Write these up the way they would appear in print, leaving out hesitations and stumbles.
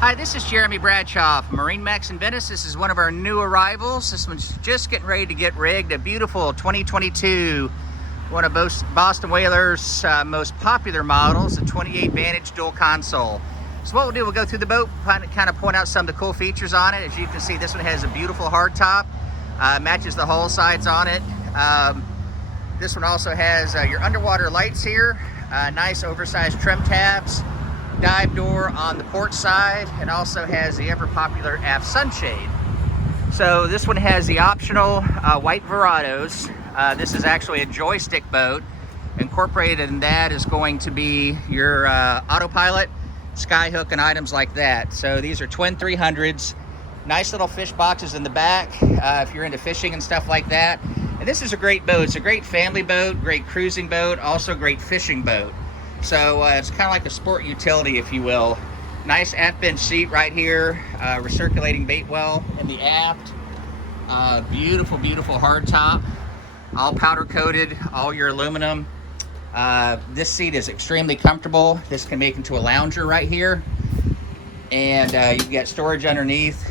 Hi, this is Jeremy Bradshaw from MarineMax in Venice. This is one of our new arrivals. This one's just getting ready to get rigged. A beautiful 2022, one of Boston Whaler's most popular models, the 28 Vantage dual console. So what we'll do, we'll go through the boat, kind of point out some of the cool features on it. As you can see, this one has a beautiful hard top, matches the hull sides on it. This one also has your underwater lights here, nice oversized trim tabs, dive door on the port side, and also has the ever popular aft sunshade. So this one has the optional white Verados. This is actually a joystick boat. Incorporated in that is going to be your autopilot, skyhook, and items like that. So these are twin 300s. Nice little fish boxes in the back if you're into fishing and stuff like that. And this is a great boat. It's a great family boat, great cruising boat, also great fishing boat. So it's kind of like a sport utility, if you will. Nice aft bench seat right here, recirculating bait well in the aft. Beautiful, beautiful hard top, all powder coated, all your aluminum. This seat is extremely comfortable. This can make into a lounger right here. And you've got storage underneath.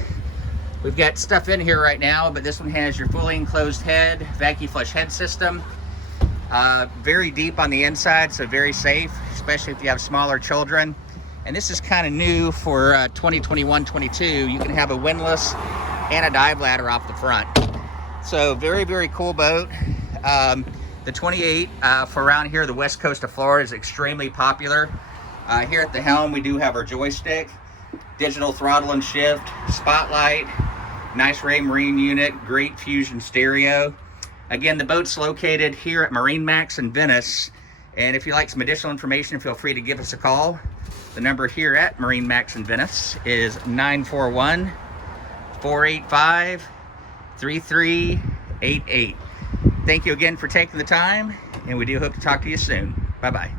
We've got stuff in here right now, but this one has your fully enclosed head, vacuum flush head system. Very deep on the inside, so very safe, especially if you have smaller children. And this is kind of new for 2021-22. You can have a windlass and a dive ladder off the front. So very, very cool boat. The 28 for around here, the west coast of Florida, is extremely popular. Here at the helm, we do have our joystick, digital throttle and shift, spotlight, nice Ray Marine unit, great fusion stereo. Again, the boat's located here at MarineMax in Venice. And if you'd like some additional information, feel free to give us a call. The number here at MarineMax in Venice is 941-485-3388. Thank you again for taking the time, and we do hope to talk to you soon. Bye-bye.